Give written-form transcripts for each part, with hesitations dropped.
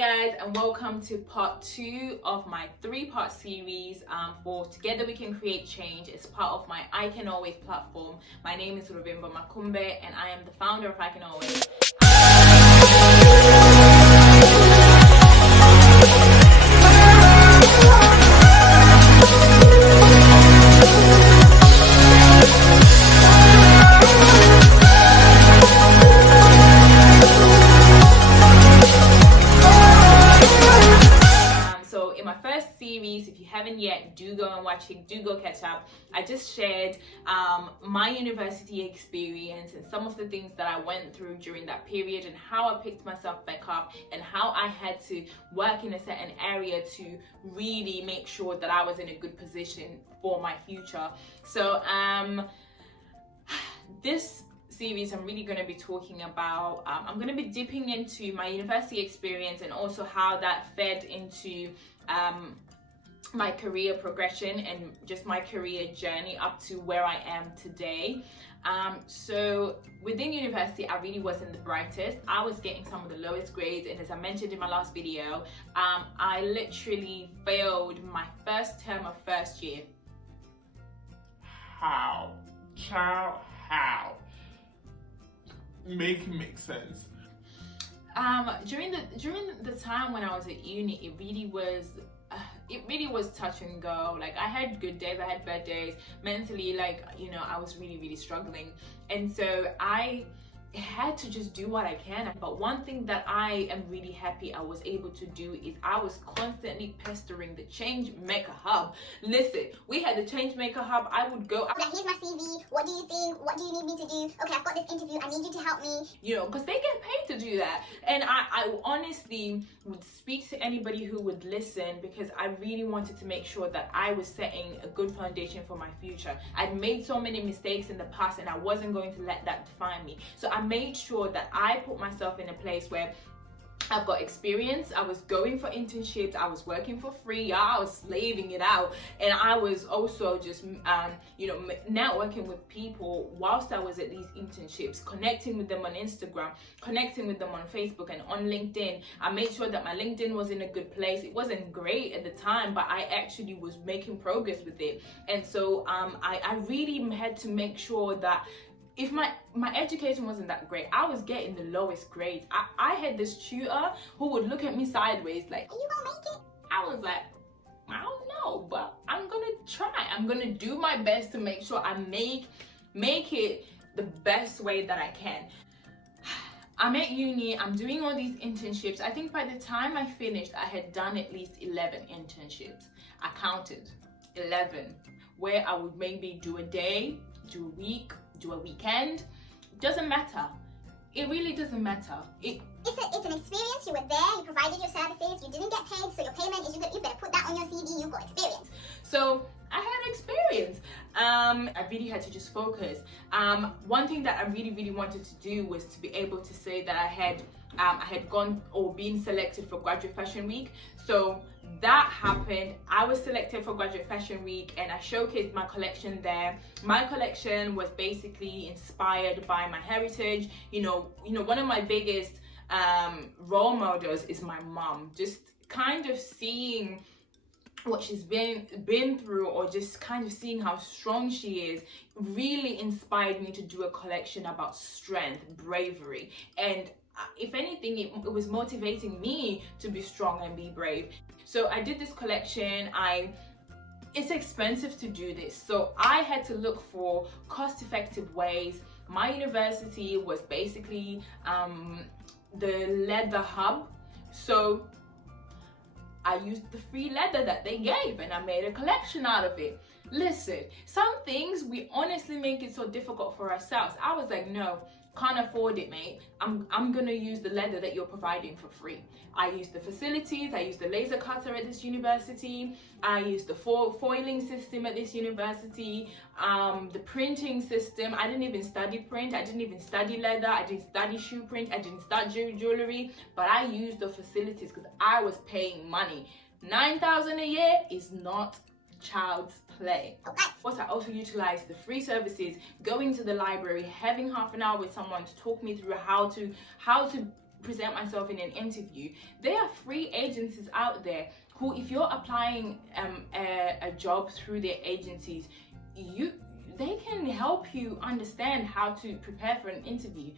guys, and welcome to part 2 of my 3-part series for Together We Can Create Change. It's part of my I Can Always platform. My name is Rubimba Makumbe and I am the founder of I Can Always. If you haven't yet, do go and watch it, do go catch up. I just shared my university experience and some of the things that I went through during that period and how I picked myself back up and how I had to work in a certain area to really make sure that I was in a good position for my future. So this series I'm really going to be talking about, I'm going to be dipping into my university experience and also how that fed into my career progression and just my career journey up to where I am today. So within university, I really wasn't the brightest. I was getting some of the lowest grades, and as I mentioned in my last video, I literally failed my first term of first year. How? Child, how? Make it make sense. During the time when I was at uni, it really was touch and go. Like, I had good days, I had bad days. Mentally, like, you know, I was really struggling, and so I had to just do what I can. But one thing that I am really happy I was able to do is I was constantly pestering the Change Maker Hub. Listen, we had the Change Maker Hub. I would go, here's my CV, what do you think, what do you need me to do, okay, I've got this interview, I need you to help me, you know, because they get paid to do that. And I honestly would speak to anybody who would listen, because I really wanted to make sure that I was setting a good foundation for my future. I'd made so many mistakes in the past and I wasn't going to let that define me. So I made sure that I put myself in a place where I've got experience. I was going for internships, I was working for free, I was slaving it out, and I was also just networking with people whilst I was at these internships, connecting with them on Instagram, connecting with them on Facebook and on LinkedIn. I made sure that my LinkedIn was in a good place. It wasn't great at the time, but I actually was making progress with it. And so I really had to make sure that if my education wasn't that great, I was getting the lowest grades. I had this tutor who would look at me sideways like, are you gonna make it? I was like, I don't know, but I'm gonna try. I'm gonna do my best to make sure I make it the best way that I can. I'm at uni, I'm doing all these internships. I think by the time I finished, I had done at least 11 internships. I counted 11, where I would maybe do a day, do a week, do a weekend. Doesn't matter. It really doesn't matter. It's an experience. You were there, you provided your services, you didn't get paid, so your payment is you better put that on your CV. You've got experience. So I had experience. I really had to just focus. One thing that I really wanted to do was to be able to say that I had gone or been selected for Graduate Fashion Week. So that happened. I was selected for Graduate Fashion Week and I showcased my collection there. My collection was basically inspired by my heritage. You know, one of my biggest role models is my mom. Just kind of seeing what she's been through, or just kind of seeing how strong she is, really inspired me to do a collection about strength, bravery, and if anything, it was motivating me to be strong and be brave. So I did this collection. It's expensive to do this, so I had to look for cost-effective ways. My university was basically the leather hub, so I used the free leather that they gave and I made a collection out of it. Listen, some things we honestly make it so difficult for ourselves. I was like, no, can't afford it, mate. I'm gonna use the leather that you're providing for free. I used the facilities, I used the laser cutter at this university, I used the foiling system at this university, the printing system. I didn't even study print, I didn't even study leather, I didn't study shoe print, I didn't study jewelry, but I used the facilities because I was paying money. 9,000 a year is not child's play. Okay. But I also utilized the free services, going to the library, having half an hour with someone to talk me through how to present myself in an interview. There are free agencies out there who, if you're applying a job through their agencies, they can help you understand how to prepare for an interview.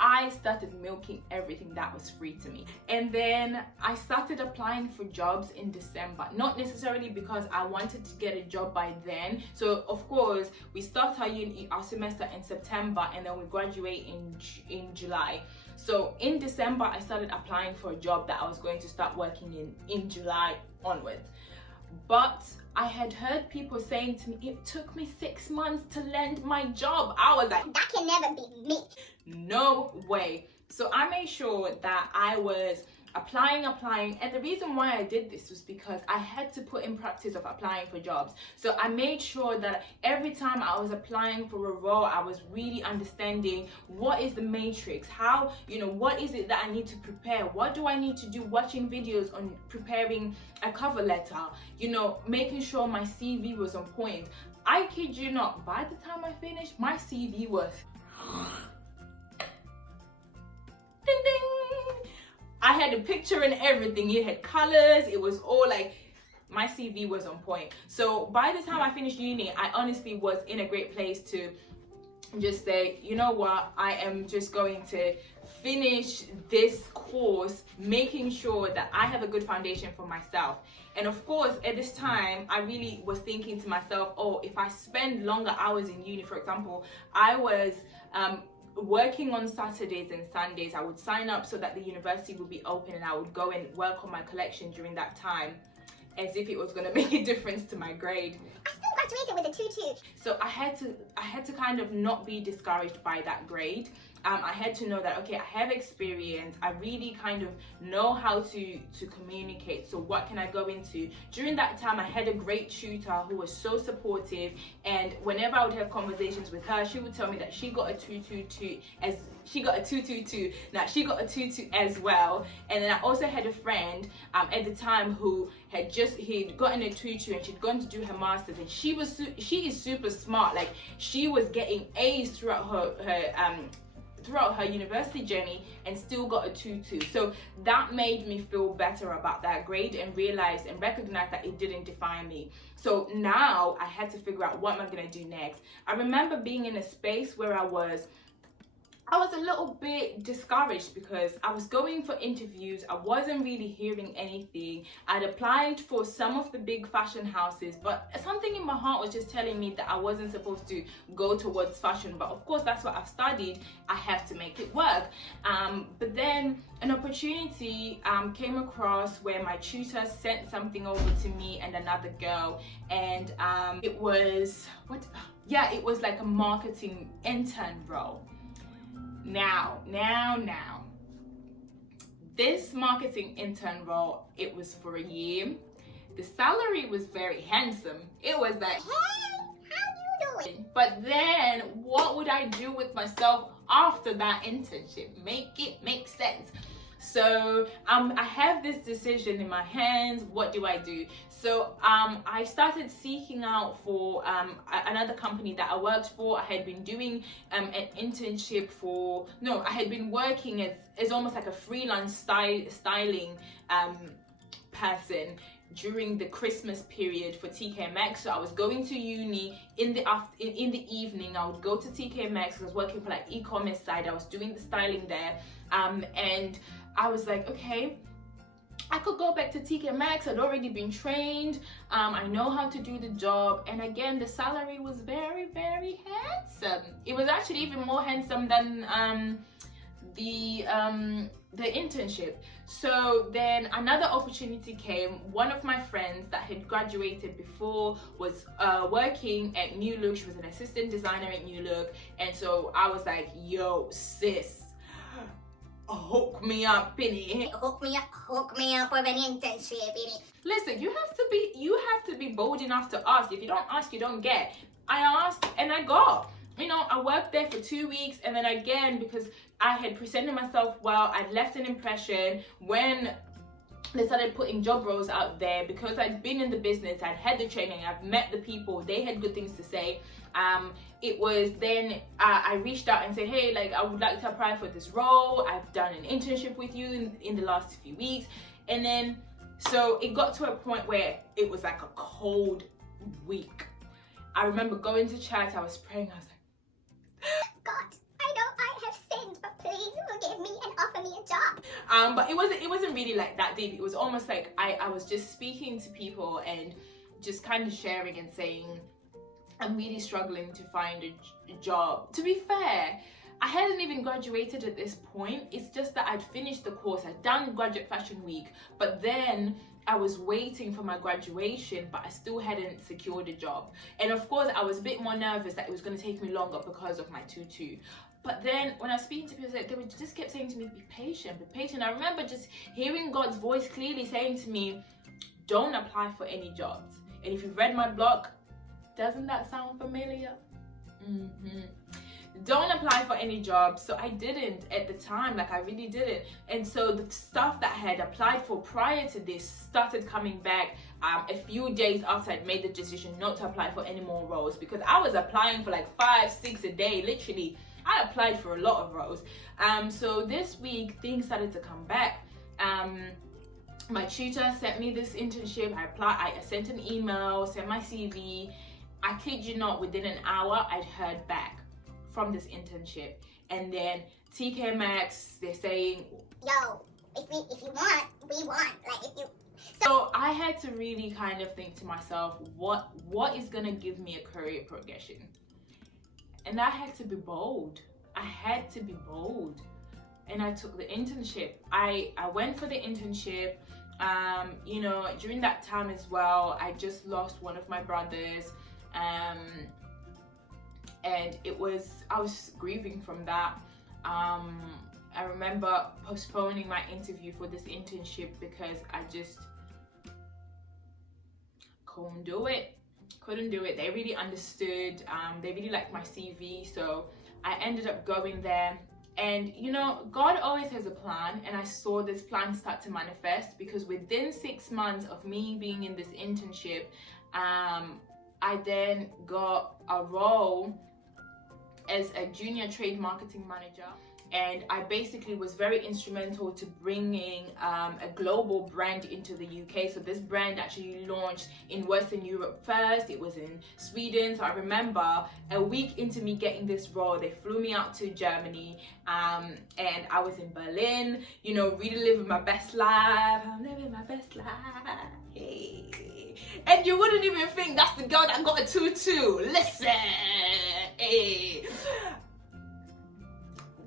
I started milking everything that was free to me. And then I started applying for jobs in December, not necessarily because I wanted to get a job by then. So of course, we start our semester in September and then we graduate in July. So in December, I started applying for a job that I was going to start working in July onwards. But I had heard people saying to me, it took me 6 months to land my job. I was like, that can never be me. No way. So I made sure that I was applying, and the reason why I did this was because I had to put in practice of applying for jobs. So I made sure that every time I was applying for a role, I was really understanding what is the matrix, how, what is it that I need to prepare, what do I need to do, watching videos on preparing a cover letter, making sure my CV was on point. I kid you not, by the time I finished, my CV was ding ding. I had a picture and everything. It had colors. It was all like, my CV was on point. So by the time I finished uni, I honestly was in a great place to just say, you know what, I am just going to finish this course, making sure that I have a good foundation for myself. And of course, at this time, I really was thinking to myself, oh, if I spend longer hours in uni, for example, I was working on Saturdays and Sundays. I would sign up so that the university would be open and I would go and work on my collection during that time, as if it was going to make a difference to my grade. I still graduated with a 2.2. So I had to kind of not be discouraged by that grade. I had to know that, okay, I have experience. I really kind of know how to communicate. So what can I go into? During that time, I had a great tutor who was so supportive. And whenever I would have conversations with her, she would tell me that she got a 2.22 as she got a 2.22. Now she got a 2.2 as well. And then I also had a friend at the time who he'd gotten a 2.2 and she'd gone to do her masters, and she is super smart. Like, she was getting A's throughout her university journey and still got a 2.2. So that made me feel better about that grade and realize and recognize that it didn't define me. So now I had to figure out, what am I going to do next? I remember being in a space where I was a little bit discouraged because I was going for interviews. I wasn't really hearing anything. I'd applied for some of the big fashion houses, but something in my heart was just telling me that I wasn't supposed to go towards fashion. But of course, that's what I've studied. I have to make it work. But then an opportunity came across where my tutor sent something over to me and another girl, and it was like a marketing intern role. Now, this marketing intern role, it was for a year. The salary was very handsome. It was like, Hey, how you doing? but then what would I do with myself after that internship? Make it make sense. So I have this decision in my hands. What do I do? So I started seeking out for another company that I worked for. I had been doing an internship I had been working as almost like a freelance styling person during the Christmas period for TK Maxx. So I was going to uni in the evening. I would go to TK Maxx. I was working for like e-commerce side. I was doing the styling there, and I was like, okay, I could go back to TK Maxx. I'd already been trained. I know how to do the job. And again, the salary was very, very handsome. It was actually even more handsome than the internship. So then another opportunity came. One of my friends that had graduated before was working at New Look. She was an assistant designer at New Look. And so I was like, yo, sis, hook me up, innit? Hook me up with an internship, innit? Listen, you have to be bold enough to ask. If you don't ask, you don't get. I asked and I got. I worked there for 2 weeks, and then again, because I had presented myself well, I'd left an impression. When they started putting job roles out there. Because I'd been in the business, I'd had the training, I've met the people, they had good things to say. It was then I reached out and said, hey, like, I would like to apply for this role. I've done an internship with you in the last few weeks. And then, so it got to a point where it was like a cold week. I remember going to church, I was praying, I was like, God, I know I have sinned, but please forgive me and offer me a job. but it wasn't really like that deep. It was almost like I was just speaking to people and just kind of sharing and saying, I'm really struggling to find a job. To be fair, I hadn't even graduated at this point. It's just that I'd finished the course, I'd done Graduate Fashion Week, but then I was waiting for my graduation, but I still hadn't secured a job. And of course, I was a bit more nervous that it was going to take me longer because of my tutu. But then when I was speaking to people, they just kept saying to me, be patient, be patient. I remember just hearing God's voice clearly saying to me, don't apply for any jobs. And if you've read my blog, doesn't that sound familiar? Don't apply for any jobs. So I didn't at the time, like I really didn't. And so the stuff that I had applied for prior to this started coming back a few days after I'd made the decision not to apply for any more roles, because I was applying for like 5, 6 a day, literally. I applied for a lot of roles. So this week things started to come back. My tutor sent me this internship. I sent an email, sent my CV. I kid you not, within an hour I'd heard back from this internship. And then TK Maxx, they're saying, Yo, if you want, we want. Like, if you... So I had to really kind of think to myself, what is gonna give me a career progression? And I had to be bold. I had to be bold. And I took the internship. I went for the internship. You know, during that time as well, I just lost one of my brothers. And I was grieving from that. I remember postponing my interview for this internship because I just couldn't do it. They really understood. They really liked my CV, so I ended up going there. And you know, God always has a plan, and I saw this plan start to manifest, because within 6 months of me being in this internship, I then got a role as a junior trade marketing manager. And I basically was very instrumental to bringing a global brand into the UK. So this brand actually launched in Western Europe first. It was in Sweden. So I remember a week into me getting this role, they flew me out to Germany, and I was in Berlin, you know, really living my best life. I'm living my best life. Hey. And you wouldn't even think that's the girl that got a tutu. Listen. Hey.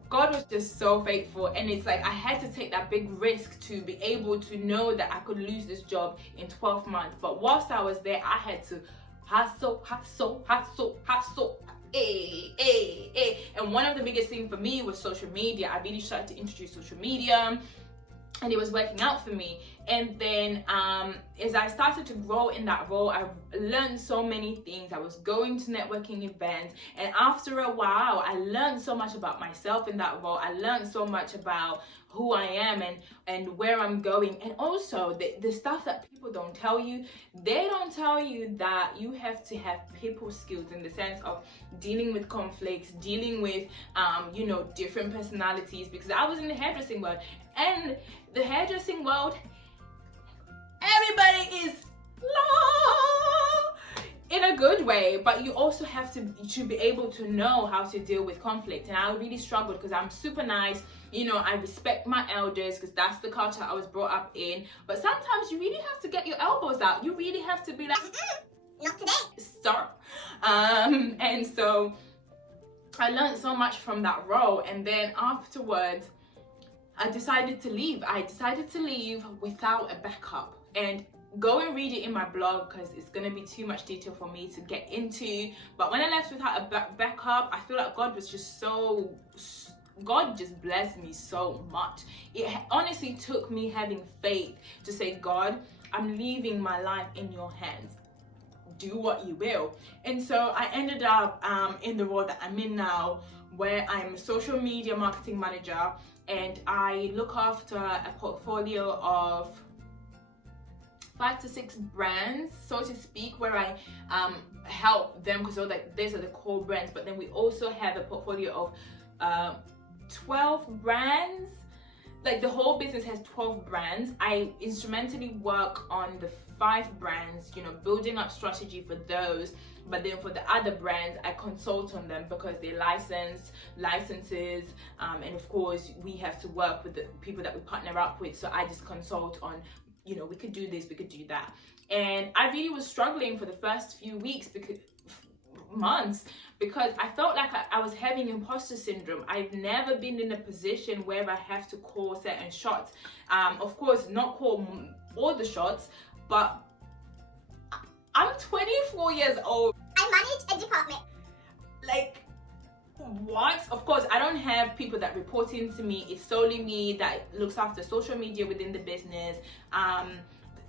God was just so faithful, and it's like I had to take that big risk to be able to know that I could lose this job in 12 months. But whilst I was there, I had to hustle. And one of the biggest things for me was social media. I really started to introduce social media, and it was working out for me. And then as I started to grow in that role, I learned so many things. I was going to networking events, and after a while I learned so much about myself in that role. I learned so much about who I am and where I'm going. And also the stuff that people don't tell you, they don't tell you that you have to have people skills in the sense of dealing with conflicts, dealing with you know, different personalities, because I was in the hairdressing world, and the hairdressing world, everybody is low in a good way, but you also have to be able to know how to deal with conflict. And I really struggled because I'm super nice, you know, I respect my elders because that's the culture I was brought up in. But sometimes you really have to get your elbows out. You really have to be like, not today. Stop. And so I learned so much from that role. And then afterwards, I decided to leave. I decided to leave without a backup. And go and read it in my blog because it's going to be too much detail for me to get into. But when I left without a backup, I feel like God just blessed me so much. It honestly took me having faith to say, God, I'm leaving my life in your hands. Do what you will. And so I ended up in the role that I'm in now, where I'm a social media marketing manager, and I look after a portfolio of 5 to 6 brands, so to speak, where I help them, because these are the core brands. But then we also have a portfolio of 12 brands. Like the whole business has 12 brands. I instrumentally work on the 5 brands, you know, building up strategy for those. But then for the other brands, I consult on them because they're licenses, and of course we have to work with the people that we partner up with. So I just consult on, you know, we could do this, we could do that. And I really was struggling for the first few weeks, months, because I felt like I was having imposter syndrome. I've never been in a position where I have to call certain shots. Of course, not call all the shots, but I'm 24 years old. I manage a department. Like, what? Of course, I don't have people that report into me. It's solely me that looks after social media within the business.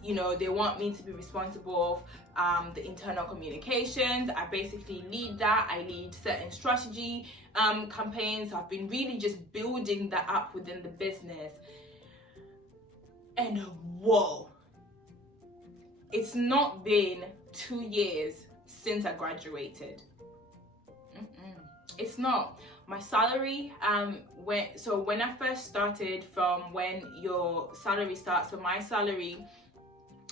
You know, they want me to be responsible of the internal communications. I basically lead that. I lead certain strategy campaigns. I've been really just building that up within the business. And whoa, it's not been 2 years since I graduated. It's not. My salary, when I first started, from when your salary starts, so my salary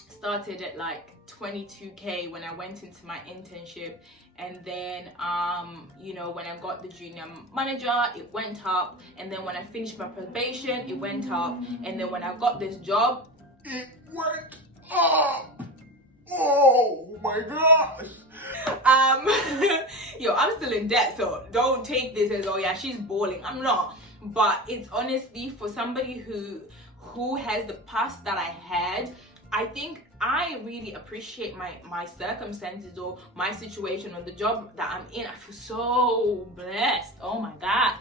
started at like 22k when I went into my internship, and then you know, when I got the junior manager, it went up, and then when I finished my probation, it went up, and then when I got this job, It went up. Oh my gosh. Yo, I'm still in debt, so don't take this as, oh yeah, she's balling. I'm not. But it's honestly, for somebody who has the past that I had, I think I really appreciate my circumstances or my situation or the job that I'm in. I feel so blessed. Oh my God.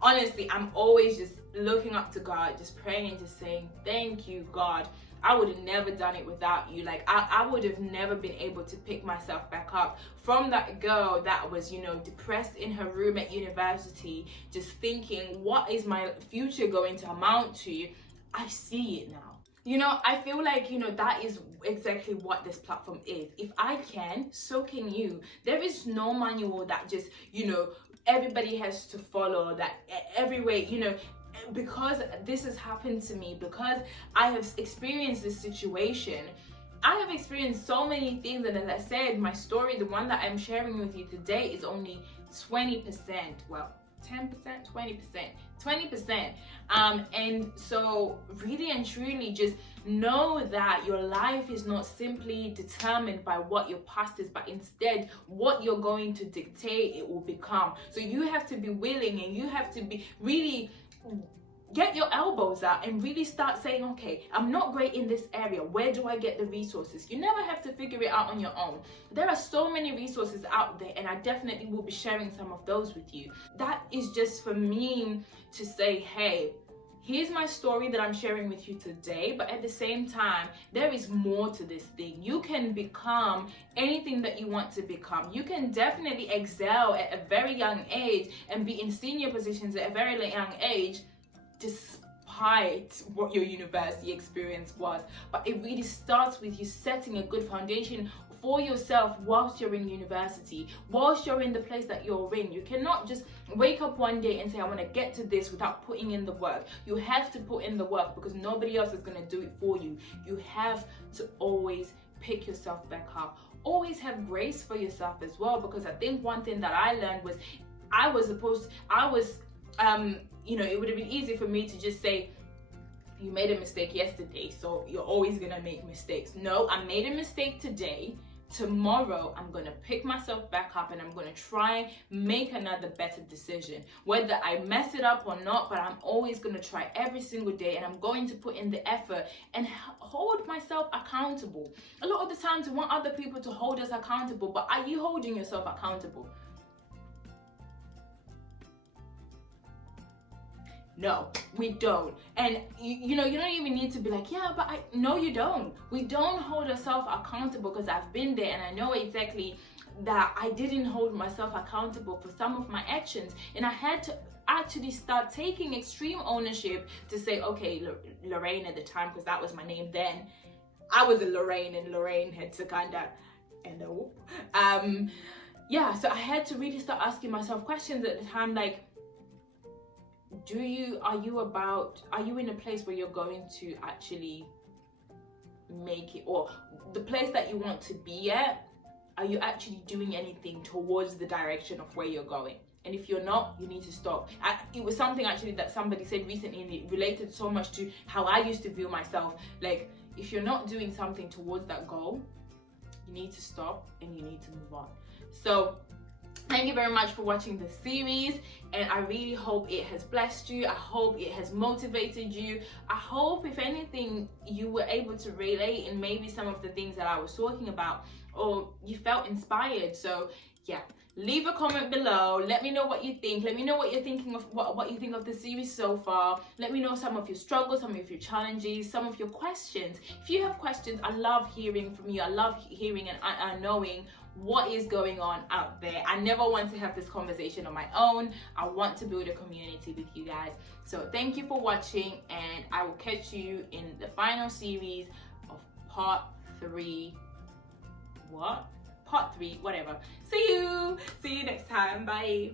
Honestly, I'm always just looking up to God, just praying and just saying, thank you, God. I would have never done it without you. Like, I would have never been able to pick myself back up from that girl that was, you know, depressed in her room at university, just thinking, what is my future going to amount to? I see it now. You know, I feel like, you know, that is exactly what this platform is. If I can, so can you. There is no manual that just, you know, everybody has to follow, that every way, you know, because this has happened to me, because I have experienced this situation, I have experienced so many things. And as I said, my story, the one that I'm sharing with you today, is only 20%. Well, 10%, 20%. And so really and truly, just know that your life is not simply determined by what your past is, but instead what you're going to dictate it will become. So you have to be willing, and you have to be really get your elbows out and really start saying, okay, I'm not great in this area. Where do I get the resources? You never have to figure it out on your own. There are so many resources out there, and I definitely will be sharing some of those with you. That is just for me to say, hey, here's my story that I'm sharing with you today, but at the same time, there is more to this thing. You can become anything that you want to become. You can definitely excel at a very young age and be in senior positions at a very young age, despite what your university experience was. But it really starts with you setting a good foundation for yourself whilst you're in university, whilst you're in the place that you're in. You cannot just wake up one day and say, I want to get to this, without putting in the work. You have to put in the work, because nobody else is going to do it for you. You have to always pick yourself back up. Always have grace for yourself as well, because I think one thing that I learned was you know, it would have been easy for me to just say, you made a mistake yesterday, so you're always gonna make mistakes. No, I made a mistake today. Tomorrow, I'm gonna pick myself back up, and I'm gonna try make another better decision. Whether I mess it up or not, but I'm always gonna try every single day, and I'm going to put in the effort and hold myself accountable. A lot of the times we want other people to hold us accountable, but are you holding yourself accountable? No, we don't. And you know, you don't even need to be like, yeah, but no, you don't. We don't hold ourselves accountable, because I've been there, and I know exactly that I didn't hold myself accountable for some of my actions, and I had to actually start taking extreme ownership to say, okay, Lorraine at the time, because that was my name then, I was a Lorraine, and Lorraine had to kind of hello. Yeah, so I had to really start asking myself questions at the time, like, are you in a place where you're going to actually make it, or the place that you want to be at, are you actually doing anything towards the direction of where you're going? And if you're not, you need to stop. It was something actually that somebody said recently, and it related so much to how I used to view myself. Like, if you're not doing something towards that goal, you need to stop and you need to move on. So thank you very much for watching the series, and I really hope it has blessed you. I hope it has motivated you. I hope, if anything, you were able to relate in maybe some of the things that I was talking about, or you felt inspired. So yeah, leave a comment below. Let me know what you think. Let me know what you're thinking of, what you think of the series so far. Let me know some of your struggles, some of your challenges, some of your questions. If you have questions, I love hearing from you. I love hearing and knowing what is going on out there. I never want to have this conversation on my own. I want to build a community with you guys. So thank you for watching, and I will catch you in the final series of part 3. Part 3, whatever. See you next time. Bye.